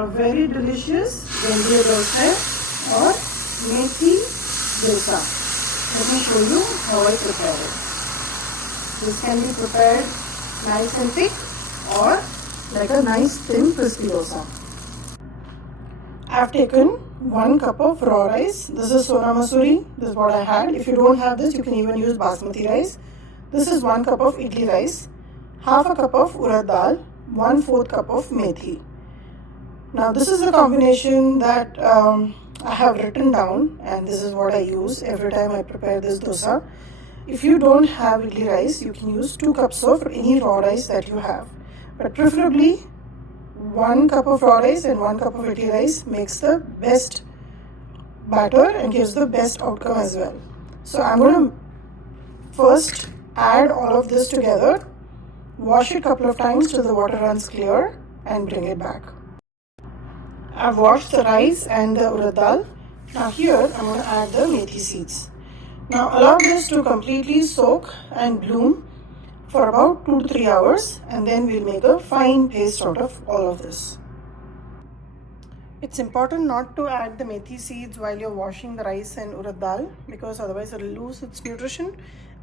a very delicious Vendaya dosa or Methi dosa. Let me show you how I prepare it. This can be prepared nice and thick or like a nice thin crispy dosa. I have taken 1 cup of raw rice. This is Sona Masuri. This is what I had. If you don't have this, you can even use basmati rice. This is 1 cup of idli rice, half a cup of urad dal, 1/4 cup of methi. Now this is the combination that I have written down, and this is what I use every time I prepare this dosa. If you don't have idli rice, you can use 2 cups of any raw rice that you have, but preferably 1 cup of raw rice and 1 cup of idli rice makes the best batter and gives the best outcome as well. So I'm going to first add all of this together, wash it a couple of times till the water runs clear, and bring it back. I've washed the rice and the urad dal. Now here I'm going to add the methi seeds. Now allow this to completely soak and bloom for about 2 to 3 hours, and then we'll make a fine paste out of all of this. It's important not to add the methi seeds while you're washing the rice and urad dal, because otherwise it'll lose its nutrition,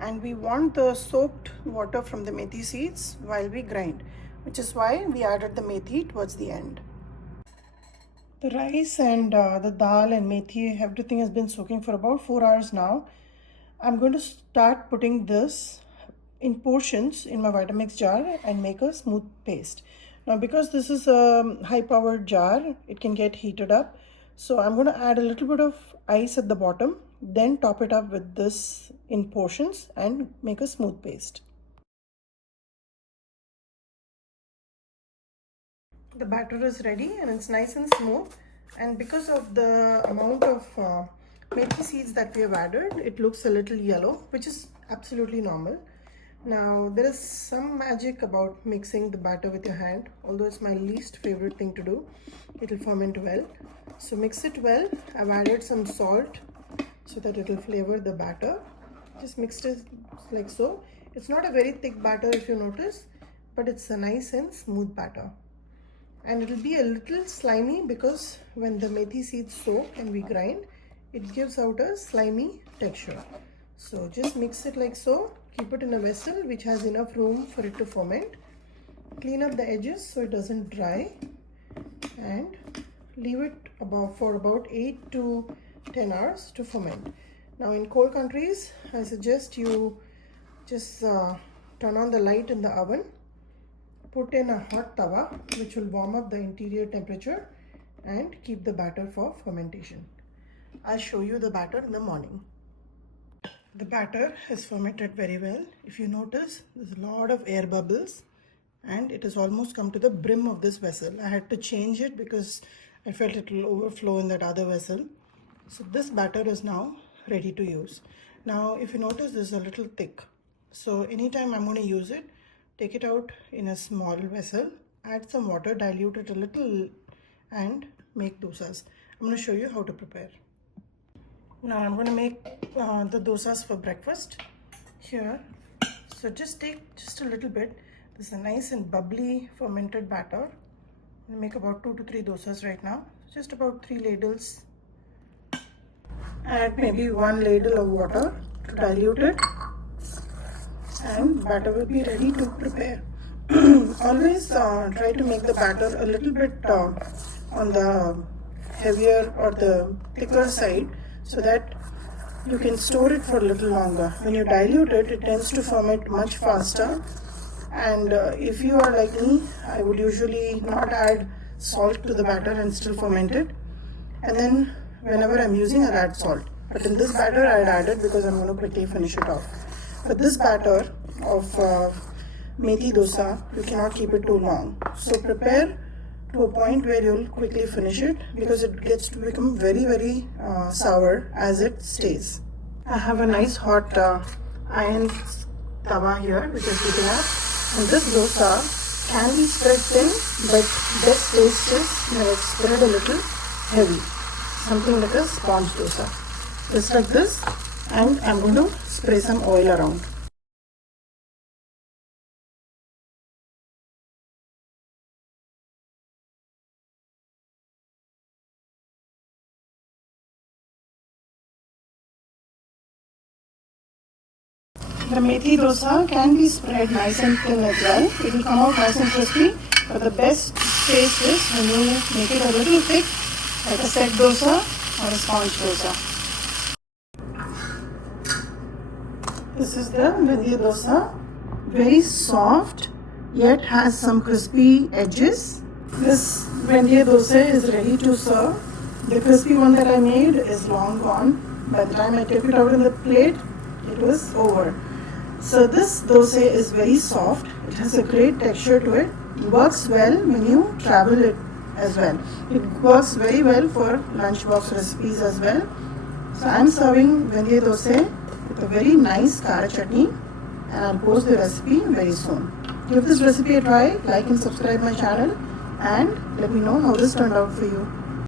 and we want the soaked water from the methi seeds while we grind, which is why we added the methi towards the end. The rice and the dal and methi, everything has been soaking for about 4 hours now. I'm going to start putting this in portions in my Vitamix jar and make a smooth paste. Now because this is a high powered jar, it can get heated up. So I'm going to add a little bit of ice at the bottom, then top it up with this in portions and make a smooth paste. The batter is ready and it's nice and smooth, and because of the amount of methi seeds that we have added, it looks a little yellow, which is absolutely normal. Now there is some magic about mixing the batter with your hand, although it's my least favorite thing to do. It will ferment well, so mix it well. I've added some salt so that it will flavor the batter. Just mix it like so. It's not a very thick batter if you notice, but it's a nice and smooth batter. And it will be a little slimy because when the methi seeds soak and we grind, it gives out a slimy texture. So just mix it like so. Keep it in a vessel which has enough room for it to ferment. Clean up the edges so it doesn't dry, and leave it for about 8 to 10 hours to ferment. Now in cold countries, I suggest you just turn on the light in the oven, put in a hot tawa which will warm up the interior temperature, and keep the batter for fermentation. I'll show you the batter in the morning. The batter has fermented very well. If you notice, there's a lot of air bubbles and it has almost come to the brim of this vessel. I had to change it because I felt it will overflow in that other vessel. So this batter is now ready to use. Now if you notice, this is a little thick. So anytime I'm going to use it, take it out in a small vessel, add some water, dilute it a little, and make dosas. I'm going to show you how to prepare. Now I'm going to make the dosas for breakfast here. So just take just a little bit. This is a nice and bubbly fermented batter. I'm going to make about 2 to 3 dosas right now. Just about 3 ladles. Add maybe 1 ladle of water to dilute it, and batter will be ready to prepare. Always try to make the batter a little bit on the heavier or the thicker side, so that you can store it for a little longer. When you dilute it, it tends to ferment much faster, and if you are like me, I would usually not add salt to the batter and still ferment it, and then whenever I'm using, I'll add salt. But in this batter, I'd add it because I'm going to quickly finish it off. But this batter of methi dosa, you cannot keep it too long. So prepare to a point where you'll quickly finish it, because it gets to become very, very sour as it stays. I have a nice hot iron tawa here which is heating up, and this dosa can be spread thin, but best taste is when it's spread a little heavy, something like a sponge dosa. Just like this, and I'm going to spray some oil around. The methi dosa can be spread nice and thin as well. It will come out nice and crispy. But the best taste is when you make it a little thick, like a set dosa or a sponge dosa. This is the Vendaya dosa. Very soft, yet has some crispy edges. This Vendaya dosa is ready to serve. The crispy one that I made is long gone. By the time I took it out in the plate, it was over. So this dosa is very soft. It has a great texture to it. It works well when you travel it as well. It works very well for lunchbox recipes as well. So I am serving Vendaya dosa with a very nice kara chutney, and I'll post the recipe very soon. Give this recipe a try, like and subscribe my channel, and let me know how this turned out for you.